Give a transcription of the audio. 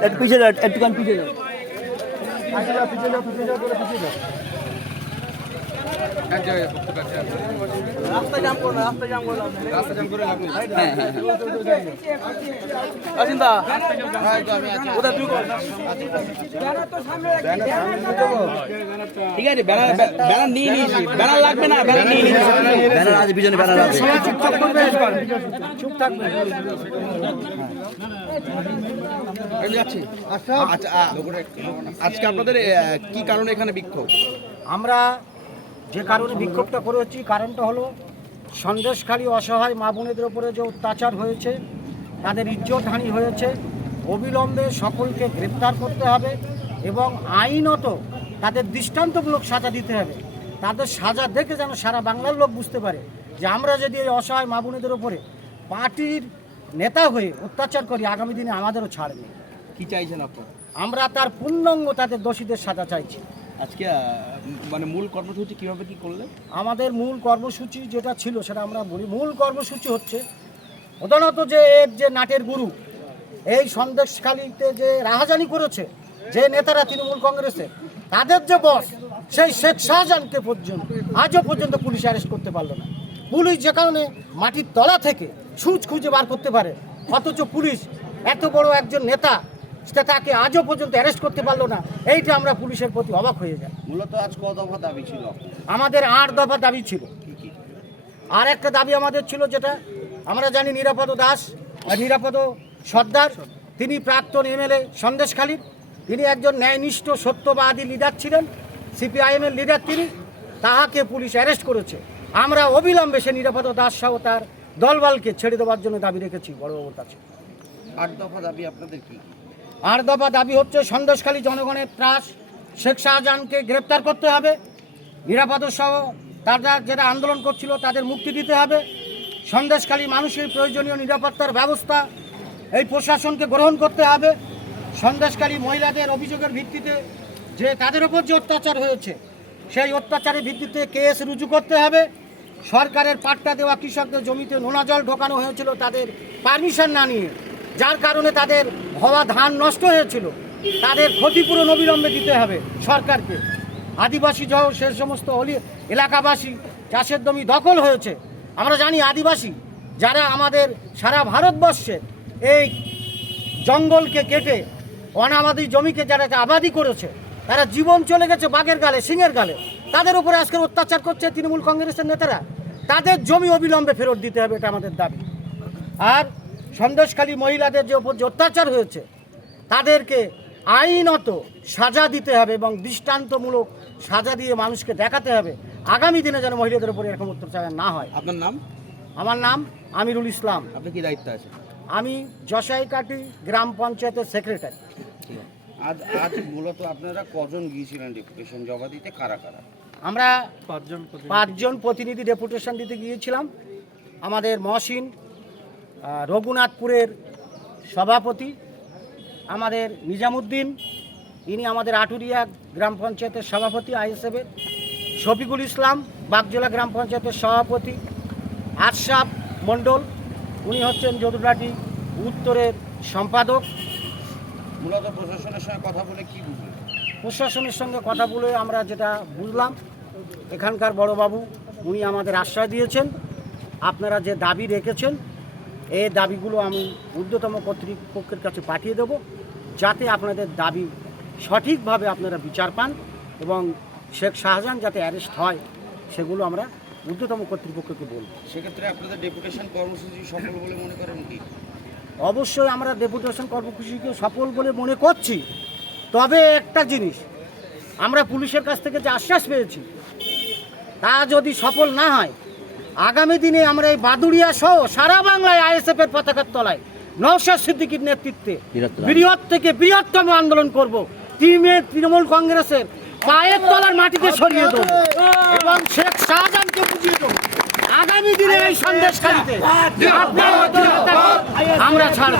একটু পিছিয়ে যাও পিছিয়ে যাও হ্যাঁ বাসিন্দা কোথায় তুই ঠিক আছে ব্যানার ব্যানার নিয়ে নিয়েছি। ব্যানার লাগবে না ব্যানার নিয়ে নিয়েছি। ব্যানার আছে পিছনে ব্যানার আছে। আচ্ছা। আ- আজকে আপনাদের কি কারণে এখানে বিক্ষোভ? আমরা যে কারণে বিক্ষোভটা করেছি কারণটা হলো সন্দেশখালী অসহায় মা বোনেদের উপরে যে অত্যাচার হয়েছে তাদের ইজ্জত হানি হয়েছে অবিলম্বে সকলকে গ্রেপ্তার করতে হবে এবং আইনত তাদের দৃষ্টান্তমূলক সাজা দিতে হবে। তাদের সাজা দেখে যেন সারা বাংলার লোক বুঝতে পারে যে আমরা যদি এই অসহায় মা বোনেদের উপরে পার্টির নেতা হয়ে অত্যাচার করি আগামী দিনে আমাদেরও ছাড় নেই কি চাইছেন আপনারা? আমরা তার পূর্ণাঙ্গ তাদের দোষীদের সাজা চাইছি। আজকে মানে মূল কর্মসূচি কীভাবে কি করলেন আমাদের মূল কর্মসূচি যেটা ছিল, সেটা আমরা বলি, মূল কর্মসূচি হচ্ছে প্রধানত যে এর যে নাটের গুরু, এই সন্দেশখালীতে যে রাহাজানি করেছে, যে নেতারা তৃণমূল কংগ্রেসের তাদের যে বস, সেই শেখ শাহজাহানকে পর্যন্ত, আজও পর্যন্ত পুলিশ অ্যারেস্ট করতে পারল না। পুলিশ যে কারণে মাটির তলা থেকে সুচ খুঁজে বার করতে পারে, অথচ পুলিশ এত বড় একজন নেতা সে তাকে আজও পর্যন্ত অ্যারেস্ট করতে পারল না। এইটা আমরা পুলিশের প্রতি অবাক হয়ে যাই। মূলত আজ ক দফা দাবি ছিল? আমাদের আট দফা দাবি ছিল। আর একটা দাবি আমাদের ছিল যেটা আমরা জানি নিরাপদ দাস আর নিরাপদ সর্দার তিনি প্রাক্তন এমএলএ সন্দেশখালীর তিনি একজন ন্যায়নিষ্ঠ সত্যবাদী লিডার ছিলেন সিপিআইএমের লিডার তিনি তাহাকে পুলিশ অ্যারেস্ট করেছে। আমরা অবিলম্বে সে নিরাপদ দাস সহ তার দলবলকে ছেড়ে দেওয়ার জন্য দাবি রেখেছি বড়বাবুর কাছে আট দফা দাবি আপনাদের কি? আর দফা দাবি হচ্ছে সন্দেশখালী জনগণের ত্রাস। শেখ শাহজাহানকে গ্রেপ্তার করতে হবে। নিরাপদ সহ তারা যারা আন্দোলন করছিল তাদের মুক্তি দিতে হবে। সন্দেশখালী মানুষের প্রয়োজনীয় নিরাপত্তার ব্যবস্থা এই প্রশাসনকে গ্রহণ করতে হবে। সন্দেশখালী মহিলাদের অভিযোগের ভিত্তিতে যে তাদের ওপর যে অত্যাচার হয়েছে, সেই অত্যাচারের ভিত্তিতে কেস রুজু করতে হবে। সরকারের পাট্টা দেওয়া কৃষকদের জমিতে নোনা জল ঢোকানো হয়েছিল, তাদের পারমিশন না নিয়ে। যার কারণে তাদের হওয়া ধান নষ্ট হয়েছিল। তাদের ক্ষতিপূরণ অবিলম্বে দিতে হবে সরকারকে। আদিবাসী সহ সে সমস্ত অলি, এলাকাবাসী চাষের জমি দখল হয়েছে। আমরা জানি আদিবাসী, যারা আমাদের সারা ভারতবর্ষে এই জঙ্গলকে কেটে অনাবাদি জমিকে যারা আবাদি করেছে, তারা জীবন চলে গেছে বাঘের গালে, সিংহের গালে। তাদের উপরে আজকের অত্যাচার করছে তৃণমূল কংগ্রেসের নেতারা। তাদের জমি অবিলম্বে ফেরত দিতে হবে এটা আমাদের দাবি। আর সন্দেশখালী মহিলাদের যে ওপর যে অত্যাচার হয়েছে তাদেরকে আইনত সাজা দিতে হবে এবং দৃষ্টান্তমূলক সাজা দিয়ে মানুষকে দেখাতে হবে। আগামী দিনে যেন মহিলাদের উপরে এরকম অত্যাচার না হয়। আপনার নাম? আমার নাম আমিরুল ইসলাম। আপনি কি দায়িত্ব আছে আমি যশাইকাটি গ্রাম পঞ্চায়েতের সেক্রেটারি। আজ আজ মূলত আপনারা কজন গিয়েছিলেন ডেপুটেশন জমা দিতে? কারা কারা? আমরা পাঁচজন প্রতিনিধি ডেপুটেশন দিতে গিয়েছিলাম। আমাদের মহসিন রঘুনাথপুরের সভাপতি আমাদের নিজামুদ্দিন ইনি আমাদের আটুরিয়া গ্রাম পঞ্চায়েতের সভাপতি আইএসএফের শফিকুল ইসলাম বাগজোলা গ্রাম পঞ্চায়েতের সভাপতি। আশরাফ মণ্ডল উনি হচ্ছেন যদুরাটি উত্তরের সম্পাদক। মূলত প্রশাসনের সঙ্গে কথা বলে কি বুঝলেন? প্রশাসনের সঙ্গে কথা বলে আমরা যেটা বুঝলাম এখানকার বড়বাবু উনি আমাদের আশ্রয় দিয়েছেন। আপনারা যে দাবি রেখেছেন এই দাবিগুলো আমি ঊর্ধ্বতম কর্তৃপক্ষের কাছে পাঠিয়ে দেব যাতে আপনাদের দাবি সঠিকভাবে আপনারা বিচার পান এবং শেখ শাহজাহান যাতে অ্যারেস্ট হয় সেগুলো আমরা ঊর্ধ্বতম কর্তৃপক্ষকে বলব। সেক্ষেত্রে আপনাদের ডেপুটেশন কর্মসূচি সফল বলে মনে করেন কি? অবশ্যই আমরা ডেপুটেশন কর্মসূচিকে সফল বলে মনে করছি। তবে একটা জিনিস আমরা পুলিশের কাছ থেকে যে আশ্বাস পেয়েছি তা যদি সফল না হয় আগামী দিনে আমরা এই বাদুড়িয়া সহ সারা বাংলায় আইএসএফ এর পতাকার তলায় নওশাদ সিদ্দিকীর নেতৃত্বে বৃহৎ থেকে বৃহত্তম আন্দোলন করব। টিমের তৃণমূল কংগ্রেসের পায়ের তলার মাটিতে সরিয়ে দেবো এবং শেখ শাহজাহানকে বুঝিয়ে দেবো। আগামী দিনে এই সন্দেশকারীতে আমরা ছাড়ব।